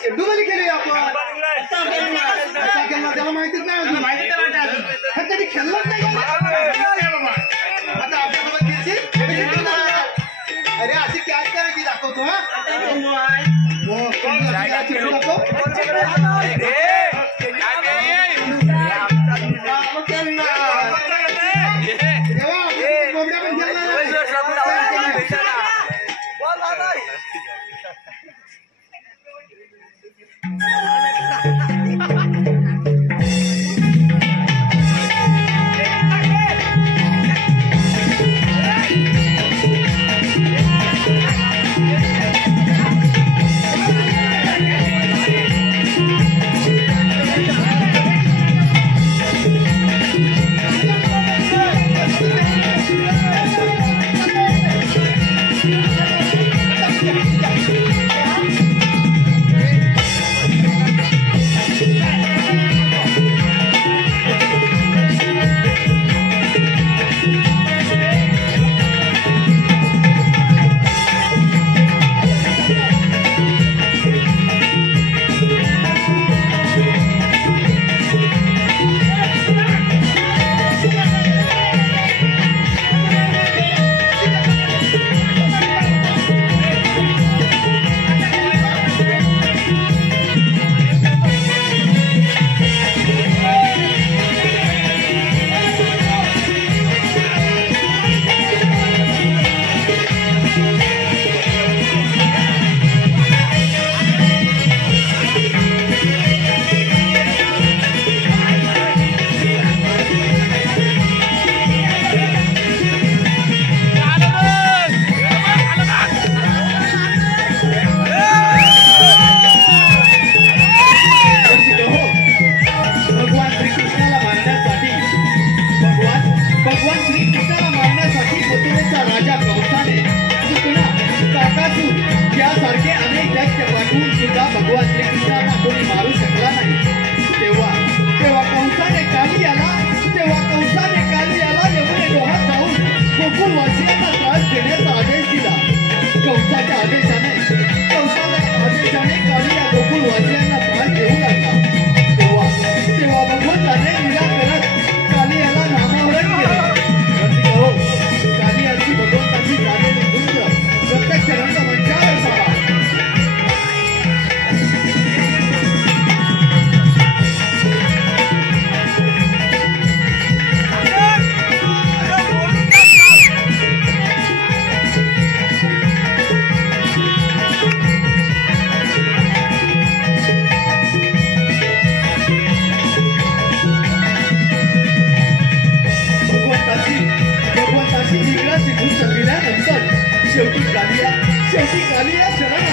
चेंडू वाली खेळूया आपण त्याला माहितीच नाही खेळलाच नाही आता आपल्यासोबत खेळशील अरे अशी कॅच करायची दाखवतो हा चेंडू दाखव भगवान श्रीकृष्णांना कोणी मारू शकला नाही। तेव्हा कंसाने काली याला यमुने डोहात जाऊन गोकुळवासियांना त्रास देण्याचा आदेश दिला। कंसाच्या आदेशाने काली या गोकुळवासियांना त्रास देऊ लागला। तेव्हा भगवंताने लीला करत काली याला नामावरण केले। काली यांची भगवंताची झालेली धुंद प्रत्यक्ष रंगमंचावर पहा। भगवंताची निग्रह सिद्धून चढविल्यानंतर शेवटी कालिया शरण